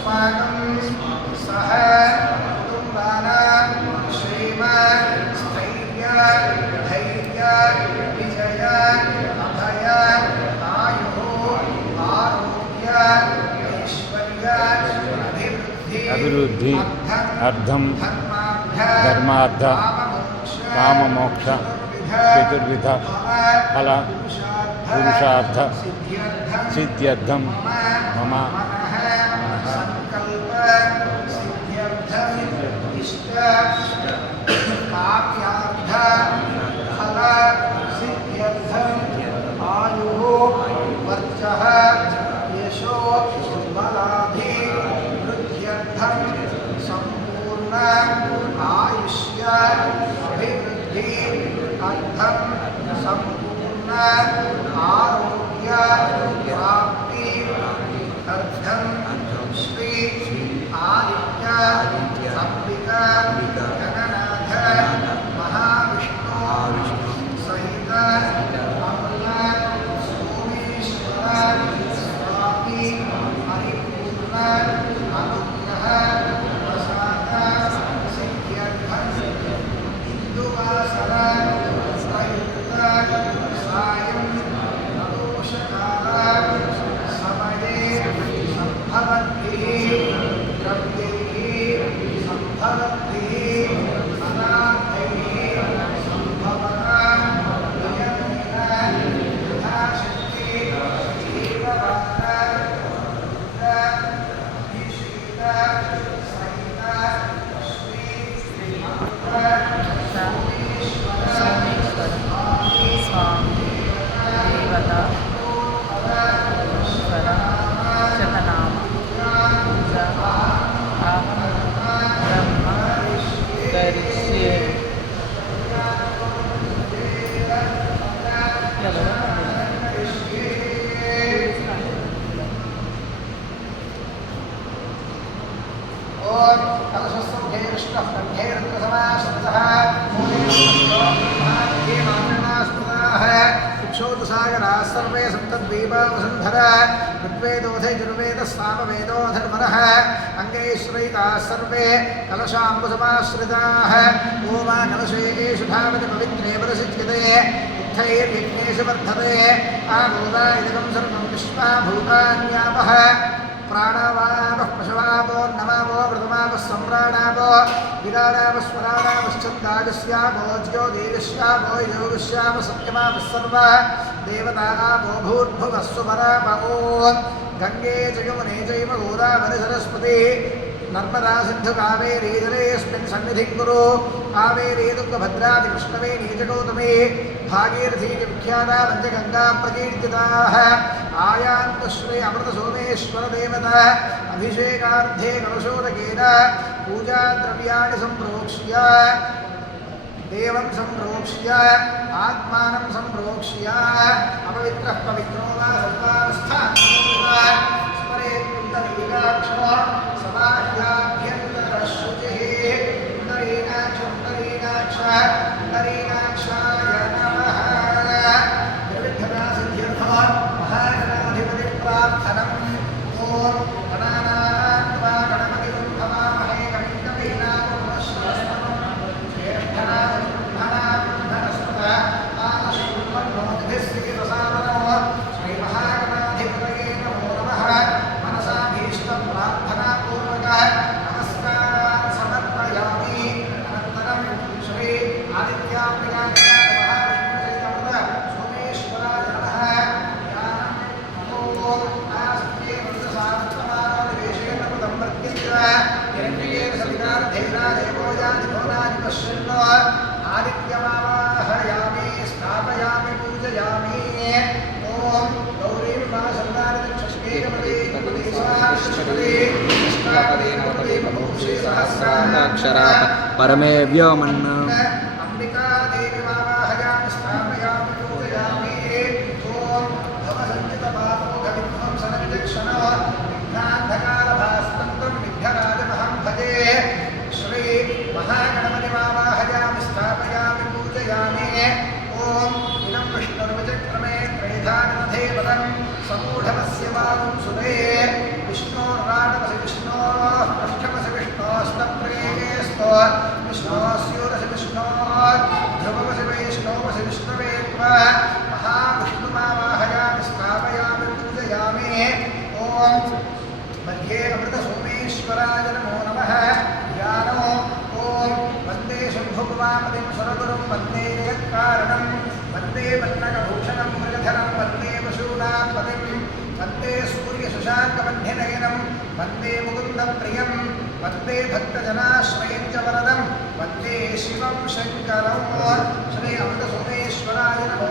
अस्माकं सह कुटुम्बानां श्रीम स्थैर्य धैर्य विजय अभय आयुः आरोग्य ऐश्वर्य अभिवृद्धि अर्थं धर्मार्थ काममोक्ष चतुर्विध फल पुरुषार्थ सिद्ध्यर्थं मम संकल्प सिद्ध्यर्थं इष्ट काम्यार्थ फल सिद्ध्यर्थं आयुः वर्चः यशो बलाभिवृद्ध्यर्थं संपूर्ण आयुष्य अभिवृद्धि अर्थं संपूर्ण आरोग्य प्राप्ति अर्थं श्री आदित्य अंबिका गणनाथ महाविष्णु सहित अमृत सोमेश्वर स्वामी परिपूर्ण अनुग्रह प्रसाद सिद्ध्यर्थं हिन्दुवासर प्रयुक्त सायं प्रदोषकाल समये सम्भवद्भिः द्रव्यैः सम्भवद्भिः पदार्थैः सम्भवतां नियमेन यथाशक्ति जीववान अभिषेक सहित श्री सोमेश्वर स्वामी देवता ईश्वर शतनाम ब्रह्म करिष्ये ओम कलशस्सुभे विष्णुः कण्ठे रुद्रसमाश्रितः मूले मातृणास्पदाः इक्षोदसागराः सर्वे सप्तद्वीपावसुन्धरा ऋग्वेदोऽथ यजुर्वेदः सामवेदोऽथर्वणः अङ्गैश्वरैताः सर्वे कलशाम्बुसमाश्रिताः ओमा कलशेषु धावति पवित्रे प्रसिद्ध्यते उत्थैर्यज्ञेषु वर्धते आमोदा इदं सर्वं विश्वा भूतान्यापः प्राणावापः पशवापो नमापो प्रथमापः सम्राणापो विराणापः स्वराणापश्चन्दागस्यापो ज्योतिविश्यापो योगिश्यापः सत्यमापः सर्वः देवतापो भूर्भुवः सुपरापो गङ्गे च यमुने चैव गोदावरि सरस्वती नर्मदा सिन्धु कावेरी जलेऽस्मिन् सन्निधिं कुरु कावेरी तुङ्गभद्रादि कृष्णवेणी च गौतमी भागीरथी च विख्याता पञ्चगङ्गा प्रकीर्तिताः आयान्तु श्री अमृतसोमेश्वर देवता अभिषेकार्थे कलशोदकेन पूजाद्रव्याणि सम्प्रोक्ष्य देवं सम्प्रोक्ष्य आत्मानं सम्प्रोक्ष्य अपवित्रः पवित्रो वा सर्वावस्थान् स्मरेत् कुन्दलीकाक्षो समाह्याभ्यन्तरशुचिः पुण्डरीकाक्षाय नमः निर्विघ्नता सिद्ध्यर्थो महागणाधिपतिप्रार्थनम् ॐ गणानान्त्वा गणपतिं भवामहे कविं कवीनामुपमश्रवस्तमम् ज्येष्ठराजं ब्रह्मणां ब्रह्मणस्पतः आनशून्मन्नोतिभिस्सिगिरसादनो श्रीमहागणाधिपतये नमो नमः मनसाभीष्टं प्रार्थनापूर्वकः नमस्कारान् समर्पयामि अनन्तरं श्री आदित्याम्बिकानाथ सोमेश्वराय नमः ॐ आस्ते वंशसार्थमानोनिवेशेन कृतं वर्त्यस्य हिरण्येन सवितार्थैरादेवोजाधिभुवनानि पश्यन्नो आदित्यमावाहयामि स्थापयामि पूजयामि ॐ गौरीं वा शब्दानिदक्षष्टेकपदे कपदेशाश्वते अष्टापदे नवपदे बभूषे सहस्राक्षरा परमे व्योमन् अंबिका देवी वावाहयामि स्थापयामि पूजयामि ॐ भवसञ्चितपापोघविध्वंसनविचक्षणो विघ्नान्धकारभास्तन्त्रं विघ्नराजमहं भजे श्री महागणपतिमावाहयामि स्थापयामि पूजयामि ॐ इदं विष्णुर्विचक्रमे त्रेधानमधे पदं समूढमस्य वागुं सुरे विष्णोर्राणवसि विष्णो विष्णोस्योदशि विष्णोत् ध्रुवमसि वैष्णवमसि विष्णवे त्वा महाविष्णुमावाहयामि स्थापयामि पूजयामि ॐ मध्ये अमृतसोमेश्वराय नमो नमः ज्ञानो ॐ वन्दे शम्भुपुमापतिं सुरगुरुं वन्दे जगत्कारणं वन्दे वन्नकभूषणं मृगधरं वन्दे पशूनां पतिं वन्दे सूर्यशशाङ्कवह्निनयनं वन्दे मुकुन्दप्रियं वन्दे भक्तजनाश्रयं च वरदं वन्दे शिवं शङ्करं श्री अमृतसोमेश्वराय नमो